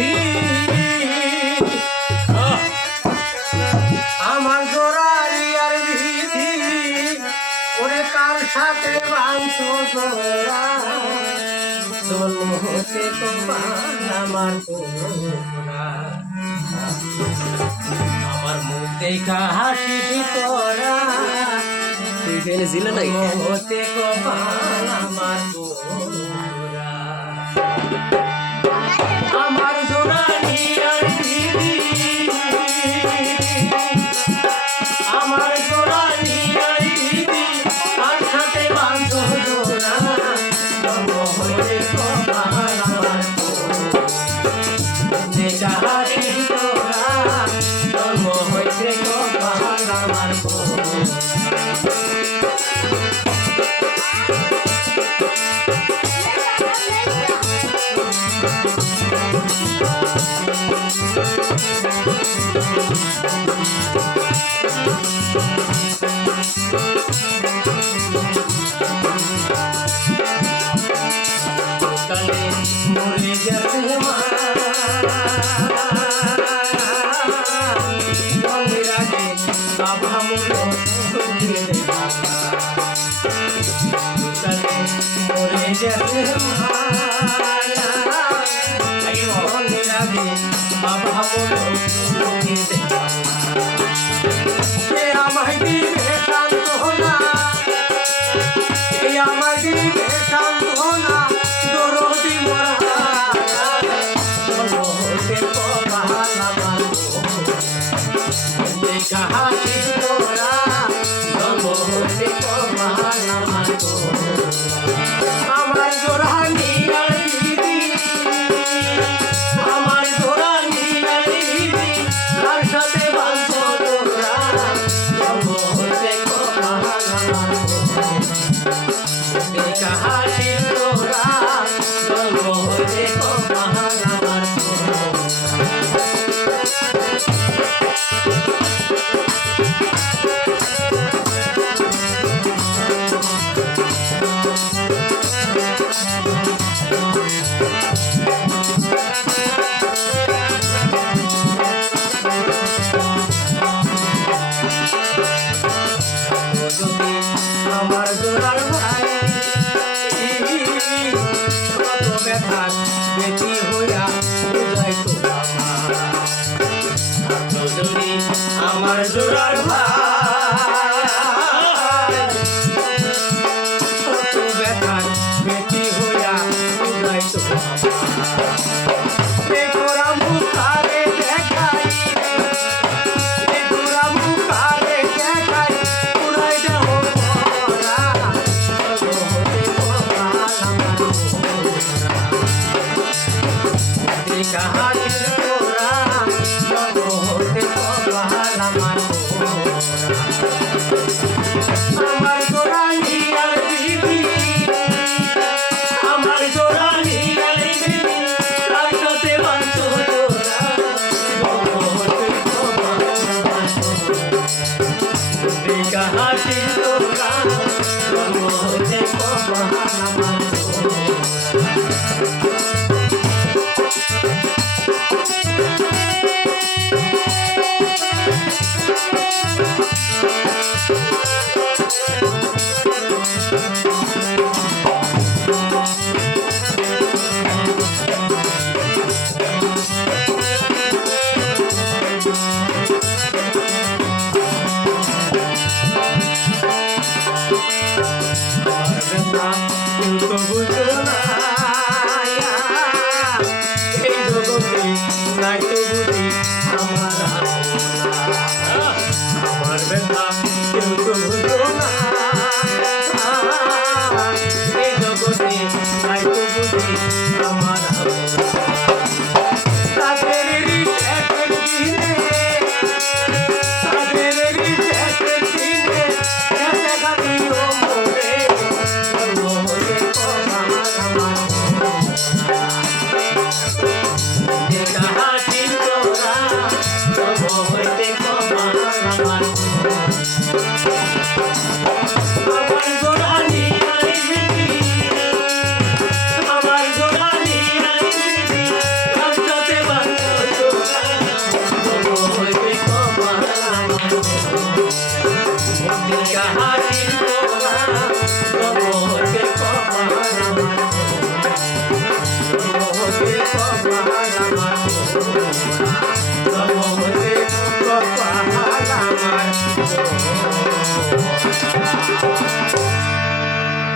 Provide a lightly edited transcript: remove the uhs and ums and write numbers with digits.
বিধি আমার জোড়ালিয়ার বিধি ওরে কার সাথে বাঁধছো তোরা জন্ম হতে তোমার আমার তোরা আমার মুখ দেখা হাসি তোরা তুই এখানে ছিলে নাই হতে কপাল আমার তোরা আমার জোড়ালিয়ার বিধি আমার জোড়ালিয়ার বিধি কার সাথে বাঁধছো তোরা জন্ম হতে কপাল আমার দেখা হাসি তোরা জন্ম হইতে কপাল আমার মরে যাবে মা বাবা মরে যাবে বাবা মরে আমায় দিবে সান্ত্বনা আমায় দিবে সান্ত্বনা দরদি মরা দেখা হাসি তোরা জন্ম হতে কপাল আমার জোড়ালিয়ার বিধি আমার জোড়ালিয়ার বিধি কার সাথে বাঁধছো তোরা জন্ম হতে কপাল দেখা হাসি তোরা জন্ম হতে কপাল আমার আমার জোড়ার ভাই কত ব্যথার বেটি হইয়া বুঝাই তো যদি আমার জোড়ার ভাই কত ব্যথার বেটি হইয়া বুঝাই তো আমার জোড়ালিয়ার বিধি আমার জোড়ালিয়ার বিধি কার সাথে বাঁধছো তোরা দেখা হাসি তোরা জন্ম হতে কপাল আমার ভক্তির কাহানি তোরা জগতে কবার আমার জগতে কবার আমার